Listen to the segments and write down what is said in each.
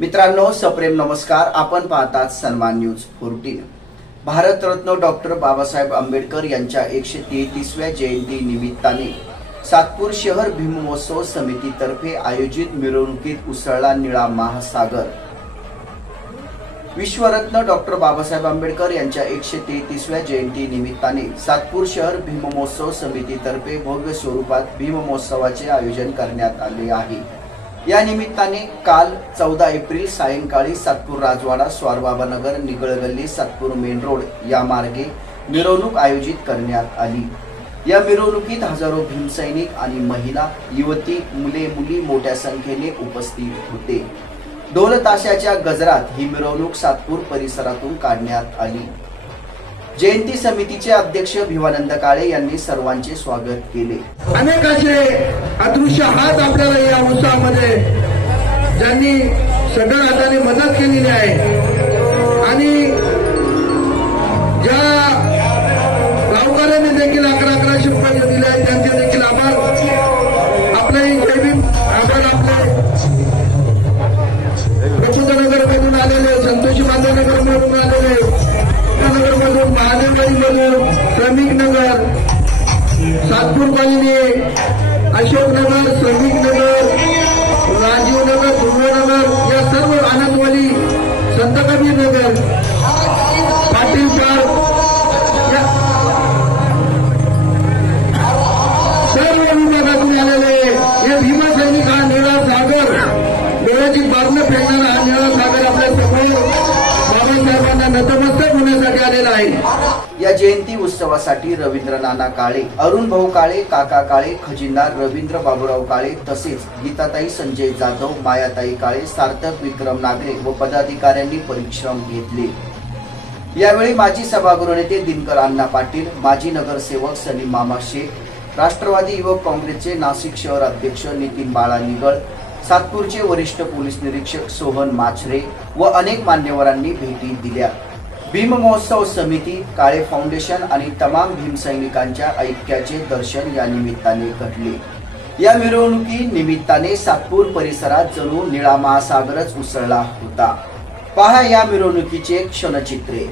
मित्रांनो, सप्रेम नमस्कार। आपण पाहतात सन्मान न्यूज 14। भारतरत्न डॉक्टर बाबासाहेब आंबेडकर यांच्या 133व्या जयंती निमित्ताने सातपूर शहर भीममहोत्सव समितीतर्फे आयोजित मिरवणुकीत उसळला निळा महासागर। विश्वरत्न डॉक्टर बाबासाहेब आंबेडकर यांच्या 133व्या जयंती निमित्ताने सातपूर शहर भीममहोत्सव समितीतर्फे भव्य स्वरूपात भीममहोत्सवाचे आयोजन करण्यात आले आहे। या निमित्ताने काल 14 एप्रिल सायंकाळी सातपूर राजवाडा स्वारबाबा नगर निगळगल्ली सातपूर मेन रोड या मार्गे मिरवणूक आयोजित करण्यात आली। या मिरवणुकीत हजारो भीमसैनिक आणि महिला, युवती, मुले मुली मोठ्या संख्येने उपस्थित होते। ढोल ताशाच्या गजरात ही मिरवणूक सातपूर परिसरातून काढण्यात आली। जयंती समितीचे अध्यक्ष भिवानंद काळे यांनी सर्वांचे स्वागत केले। अनेक असे अदृश्य हात आपल्याला या उत्सवामध्ये ज्यांनी सगळ्या हाताने मदत केलेली आहे आणि ज्या गावकऱ्यांनी देखील 1100 रुपये दिले आहेत त्यांचे देखील आभार। आपले आपण आपले बचतनगर मधून आलेले, संतोषी माधवनगर मधून आलेले, नगर मधून, महादेवगडी मधून, श्रमिक नगर, सातपूर कॉलनी, अशोक नगर, श्रमिक नगर, राजीव नगर, नगर या सर्व आनंदवाली, संत कबीर नगर, पाटील पार्क या सर्व विभागातून आलेले हे भीमसैनिक हा निळा सागर, डोळ्याची बातम्या फेकणारा हा निळा सागर आपल्या समोर बाबासाहेबांना नतमस्तक होण्यासाठी आलेला आहे। या जयंती उत्सवासाठी रवींद्र नाना काळे, अरुण भाऊ काळे, काका काळे, खजिनदार रवींद्र बाबूराव काळे तसेच गीताताई संजय जाधव, मायाताई काळे, सार्थक विक्रम नागरे व पदाधिकाऱ्यांनी परिश्रम घेतले। यावेळी माजी सभागृह नेते दिनकर अण्णा पाटील, माजी नगरसेवक सलीम मामा शेख, राष्ट्रवादी युवक काँग्रेसचे नाशिक शहर अध्यक्ष नितीन बाळा निगळ, सातपूरचे वरिष्ठ पोलीस निरीक्षक सोहन माछरे व अनेक मान्यवरांनी भेटी दिल्या। भीम महोत्सव समिती, काळे फाउंडेशन आणि तमाम भीमसैनिकांच्या ऐक्याचे दर्शन या निमित्ताने घडले। या मिरवणुकी निमित्ताने सातपूर परिसरात जणू निळा महासागरच उसळला होता। पहा या मिरवणुकीचे क्षणचित्रे।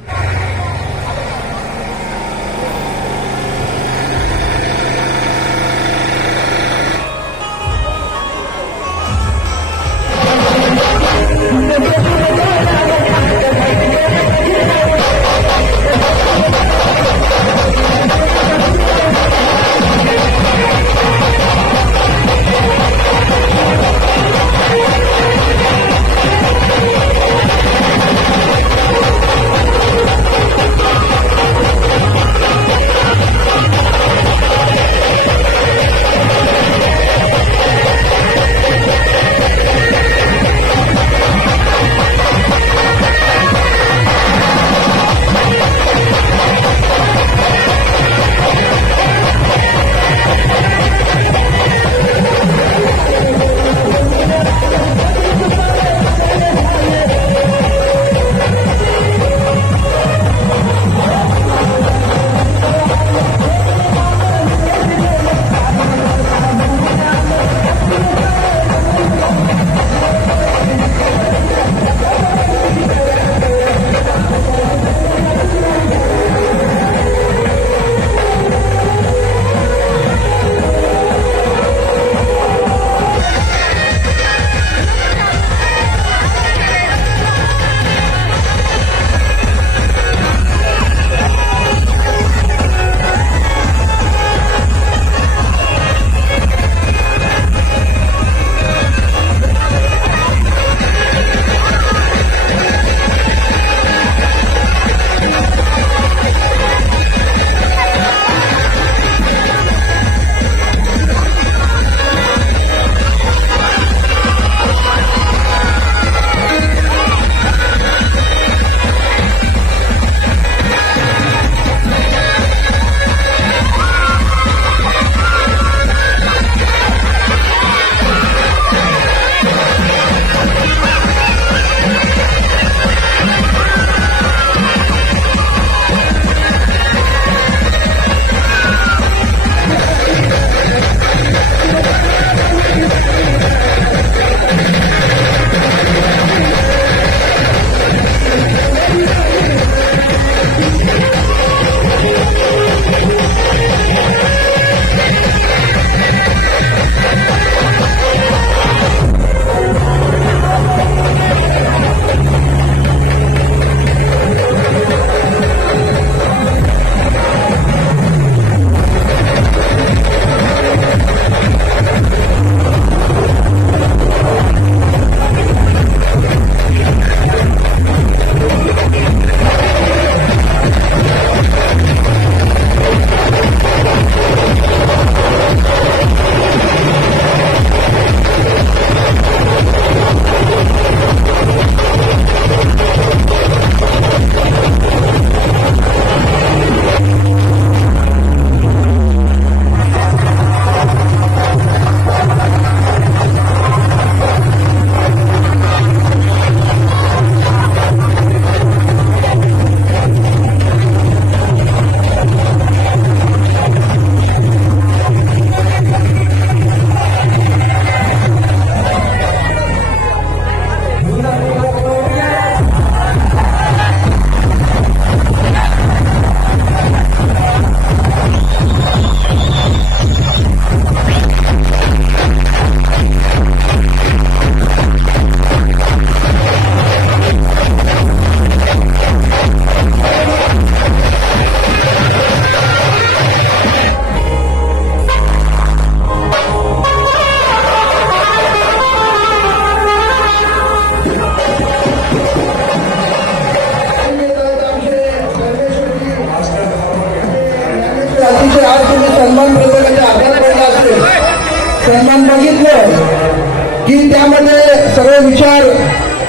विचार,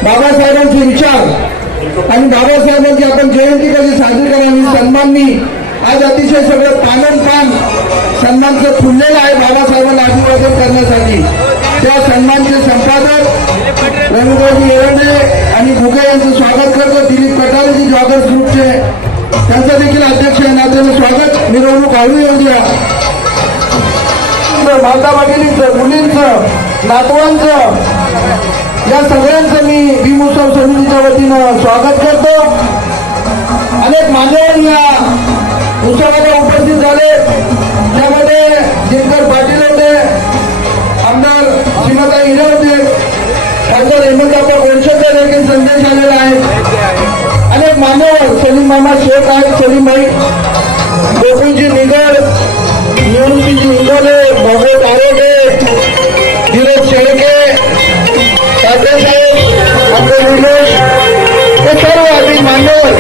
बाबासाहेबांचे विचार आणि बाबासाहेबांची आपण जयंती कधी साजरी करावी, सन्माननी आज अतिशय सगळं पान सन्मानचं फुललेलं आहे बाबासाहेबांना अभिवादन करण्यासाठी. त्या सन्मानचे संपादक रवींद्रजी येरंडे आणि भुगे यांचं स्वागत करतो. दिलीप कटारेजी जॉगर्स ग्रुपचे त्यांचं देखील अध्यक्ष या नात्याने स्वागत. मिरवणूक हळू येऊ द्या. माता भगिनींचं, मुलींचं, नातवांचं या सगळ्यांचं मी भीम उत्सव समितीच्या वतीनं स्वागत करतो. अनेक मान्यवर या उत्सवाला उपस्थित झाले. त्यामध्ये दिनकर पाटील होते, आमदार श्रीमती हिरे होते, खासदार हेमंतराव गोडशेकर देखील संदेश आलेला आहे. अनेक मान्यवर सलीम मामा शेख आहेत, सलीमभाई, गोकुलजी निगड, निवृत्तीजी इंगोले, भगवत आरोग्य, धीरज शेळके, तात्यासाहेब, आपले निलेश, हे सर्व अधिक मान्यवर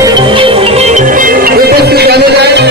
उपस्थित झालेले आहेत.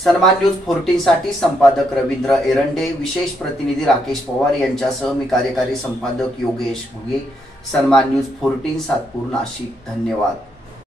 सन्मान न्यूज 14 साठी संपादक रवींद्र एरंडे, विशेष प्रतिनिधी राकेश पवार यांच्यासह मी कार्यकारी संपादक योगेश भुगे। सन्मान न्यूज 14 सातपूर नाशिक। धन्यवाद।